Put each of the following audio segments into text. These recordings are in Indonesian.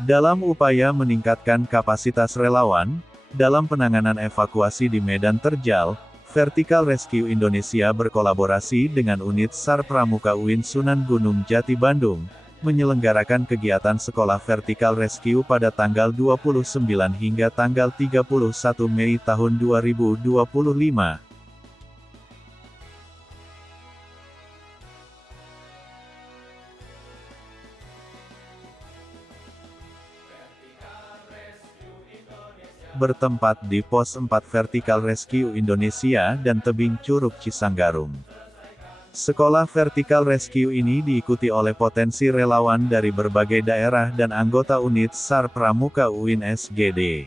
Dalam upaya meningkatkan kapasitas relawan, dalam penanganan evakuasi di medan terjal, Vertical Rescue Indonesia berkolaborasi dengan unit SAR Pramuka UIN Sunan Gunung Jati Bandung, menyelenggarakan kegiatan sekolah Vertical Rescue pada tanggal 29 hingga tanggal 31 Mei tahun 2025. Bertempat di Pos 4 Vertical Rescue Indonesia dan Tebing Curug Cisanggarung. Sekolah Vertical Rescue ini diikuti oleh potensi relawan dari berbagai daerah dan anggota unit SAR Pramuka UIN SGD.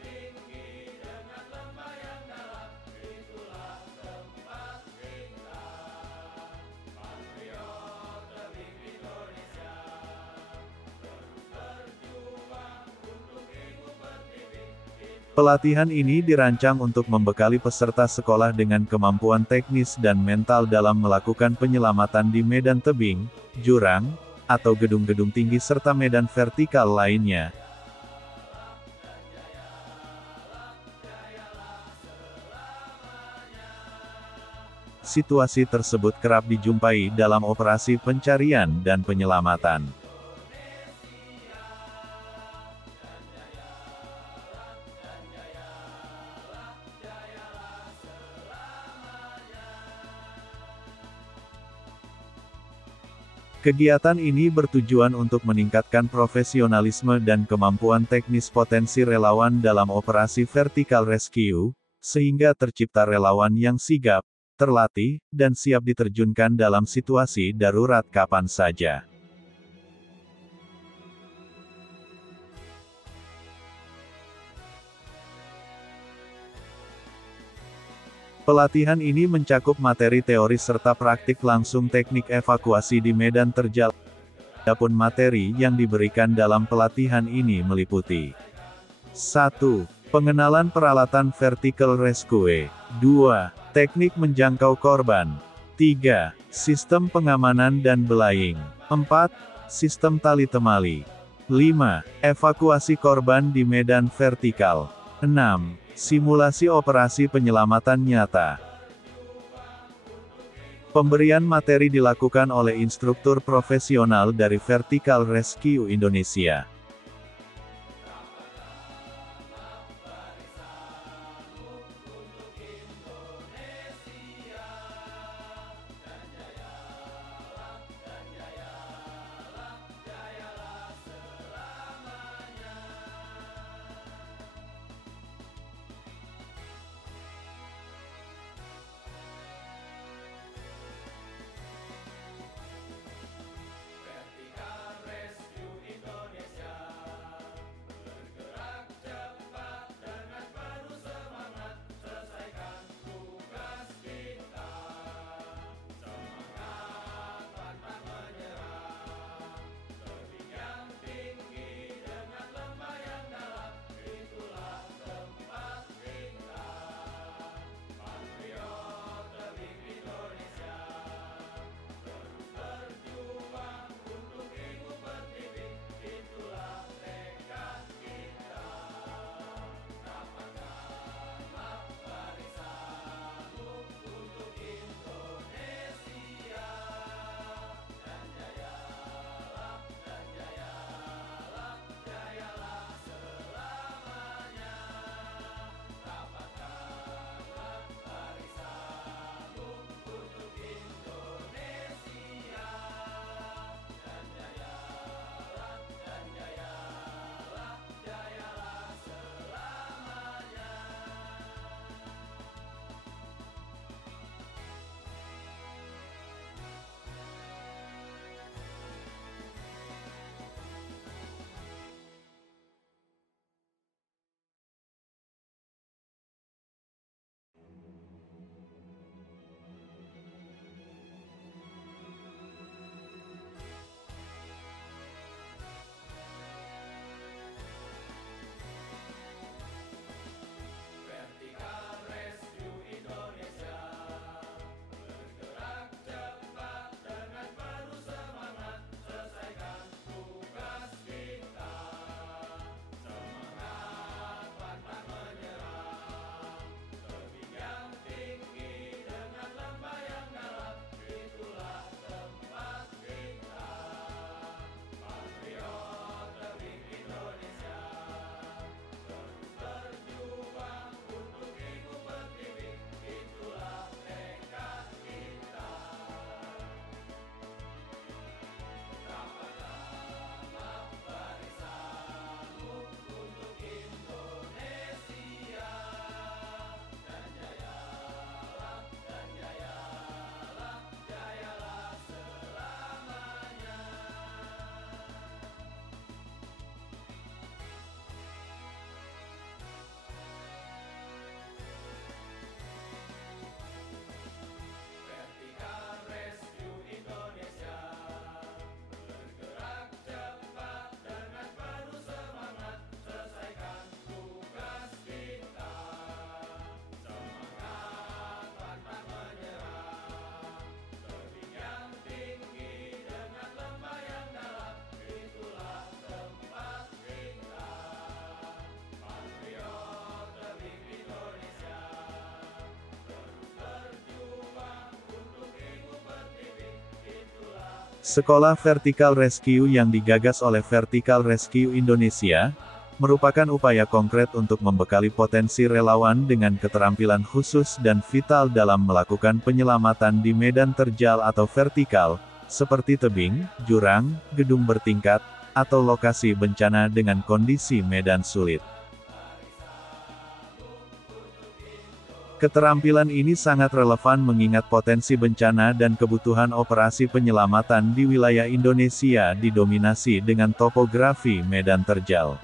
Pelatihan ini dirancang untuk membekali peserta sekolah dengan kemampuan teknis dan mental dalam melakukan penyelamatan di medan tebing, jurang, atau gedung-gedung tinggi serta medan vertikal lainnya. Situasi tersebut kerap dijumpai dalam operasi pencarian dan penyelamatan. Kegiatan ini bertujuan untuk meningkatkan profesionalisme dan kemampuan teknis potensi relawan dalam operasi vertical rescue, sehingga tercipta relawan yang sigap, terlatih, dan siap diterjunkan dalam situasi darurat kapan saja. Pelatihan ini mencakup materi teori serta praktik langsung teknik evakuasi di medan terjal. Adapun materi yang diberikan dalam pelatihan ini meliputi 1. Pengenalan peralatan vertical rescue. 2. Teknik menjangkau korban. 3. Sistem pengamanan dan belaying. 4. Sistem tali temali. 5. Evakuasi korban di medan vertikal. 6. Simulasi operasi penyelamatan nyata. Pemberian materi dilakukan oleh instruktur profesional dari Vertical Rescue Indonesia. Sekolah Vertical Rescue yang digagas oleh Vertical Rescue Indonesia, merupakan upaya konkret untuk membekali potensi relawan dengan keterampilan khusus dan vital dalam melakukan penyelamatan di medan terjal atau vertikal, seperti tebing, jurang, gedung bertingkat, atau lokasi bencana dengan kondisi medan sulit. Keterampilan ini sangat relevan mengingat potensi bencana dan kebutuhan operasi penyelamatan di wilayah Indonesia didominasi dengan topografi medan terjal.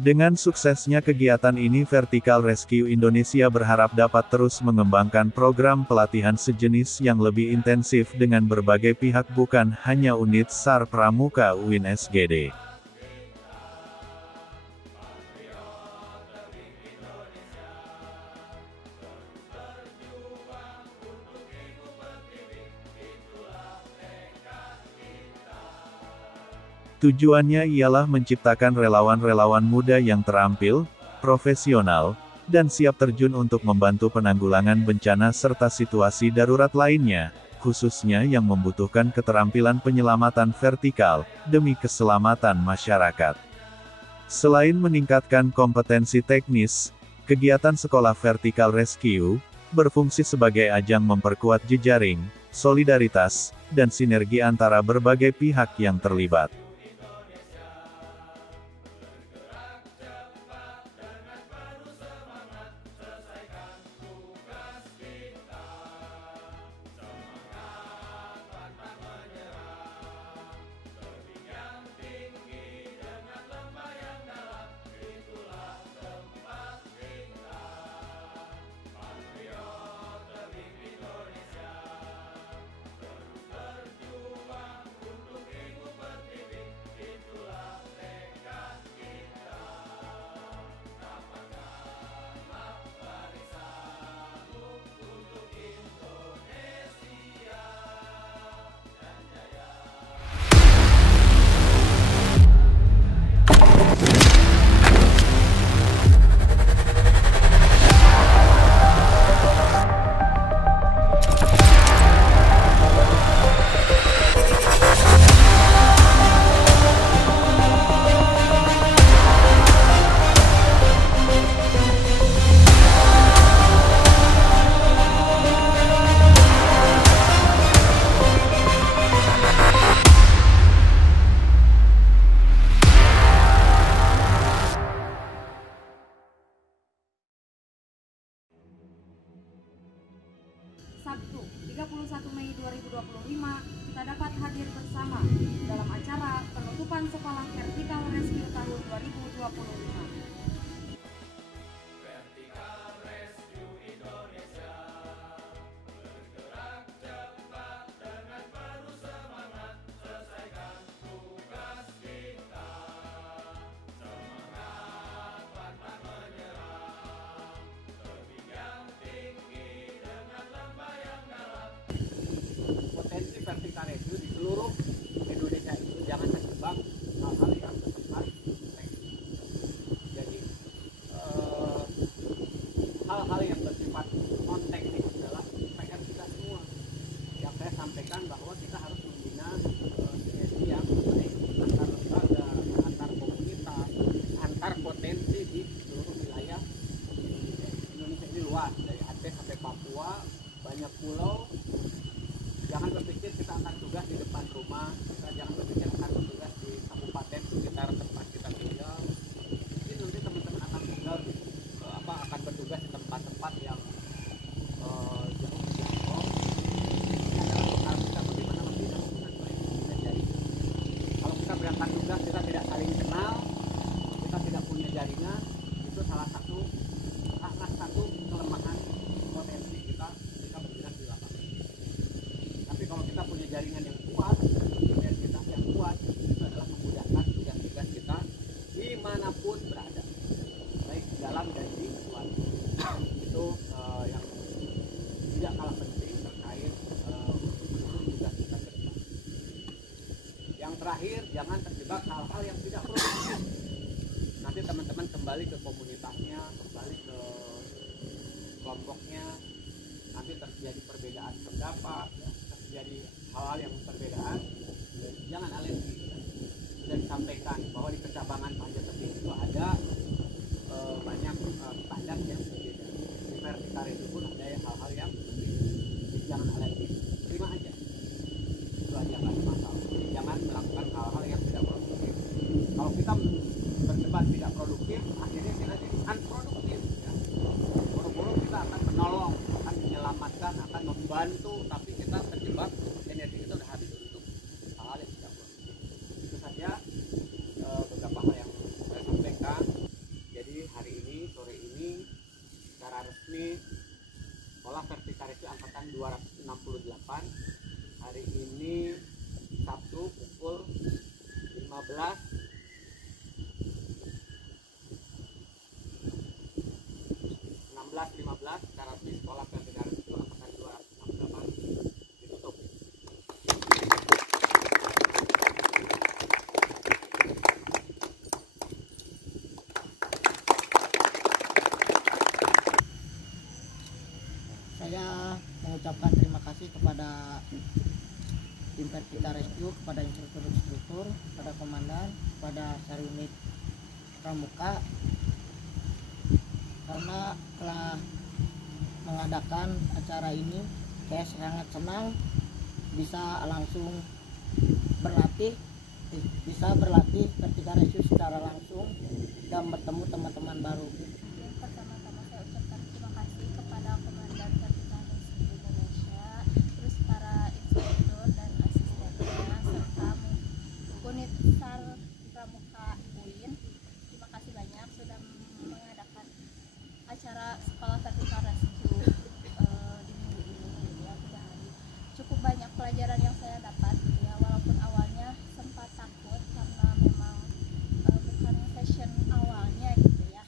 Dengan suksesnya kegiatan ini Vertical Rescue Indonesia berharap dapat terus mengembangkan program pelatihan sejenis yang lebih intensif dengan berbagai pihak bukan hanya unit SAR Pramuka UIN SGD. Tujuannya ialah menciptakan relawan-relawan muda yang terampil, profesional, dan siap terjun untuk membantu penanggulangan bencana serta situasi darurat lainnya, khususnya yang membutuhkan keterampilan penyelamatan vertikal, demi keselamatan masyarakat. Selain meningkatkan kompetensi teknis, kegiatan Sekolah Vertical Rescue berfungsi sebagai ajang memperkuat jejaring, solidaritas, dan sinergi antara berbagai pihak yang terlibat. Sabtu, 31 Mei 2025, kita dapat hadir bersama dalam acara penutupan Sekolah Vertical Rescue tahun 2025. Potensi vertikal rescue di seluruh Indonesia itu jangan terjebak hal-hal yang bersifat teknis. Jadi hal-hal yang bersifat non teknis adalah PR kita semua. Yang saya sampaikan bahwa kita harus membina sinergi yang baik antar lembaga, antar komunitas, antar potensi di seluruh wilayah Indonesia ini luas, dari Aceh sampai Papua, banyak pulau. Jangan berpikir kita akan tugas di depan rumah, kita jangan berpikir akan bertugas di kabupaten sekitar tempat kita tinggal. Mungkin nanti teman-teman akan tinggal akan bertugas di tempat-tempat yang jauh dijangkau. Ini adalah cara kita bagaimana membina hubungan baik dengan jaringan. Kalau kita berangkat tugas kita tidak saling kenal, kita tidak punya jaringan, itu salah satu terakhir, jangan terjebak hal-hal yang tidak produktif. Nanti teman-teman kembali ke komunitasnya, kembali ke kelompoknya, nanti terjadi perbedaan pendapat, terjadi hal-hal yang perbedaan. Jangan alergi. Sudah disampaikan bahwa di kecabangan panjat tebing itu ada banyak standar yang berbeda. Di vertikal itu pun ada hal-hal yang berbeda. Jadi jangan alergi, terima aja. Itu aja, nggak ada masalah. Jadi jangan melakukan hal-hal yang tidak produktif. Kalau kita berdebat tidak produktif, akhirnya kita jadi unproduktif. Ya. Buru-buru kita akan menolong, akan menyelamatkan, akan membantu, tapi kita terjebak, energi kita sudah habis untuk hal-hal yang tidak produktif. Itu saja beberapa hal yang saya sampaikan. Jadi hari ini, sore ini, secara resmi Sekolah Vertikal Rescue Angkatan 268 hari ini Sabtu pukul 16.15 secara resmi Sekolah Vertikal Rescue Angkatan 268 ditutup. Saya mengucapkan terima kasih kepada tim Vertikal Rescue, kepada instruktur-instruktur, kepada komandan, kepada Sarunit Pramuka karena telah mengadakan acara ini. Saya sangat senang bisa langsung berlatih Vertikal Rescue secara langsung dan bertemu teman-teman baru. Yang pertama-tama saya ucapkan terima kasih kepada Komandan Vertikal Rescue Indonesia, terus para instruktur dan asistennya, serta unit SAR Pramuka UIN. Terima kasih banyak sudah mengadakan acara Sekolah Vertikal Rescue di minggu ini ya, 3 hari. Cukup banyak pelajaran yang saya dapat ya, walaupun awalnya sempat takut karena memang bukan passion awalnya gitu ya.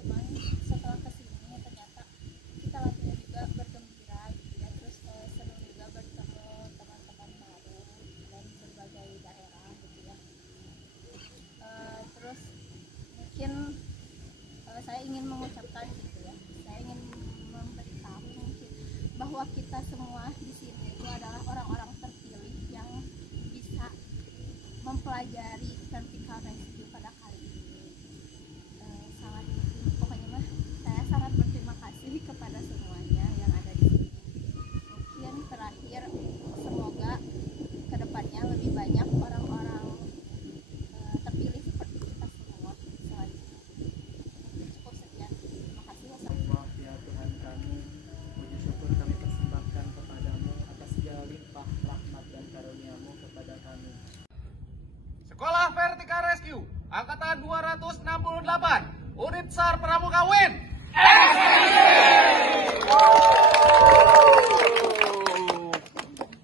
Cuman setelah kesini ternyata kita latihan juga bergembira gitu ya, terus seru juga bertemu teman-teman baru dan berbagai daerah gitu ya. Terus mungkin saya ingin mengucapkan gitu ya, saya ingin memberitahu mungkin bahwa kita semua di sini itu adalah orang-orang terpilih yang bisa mempelajari vertikal rescue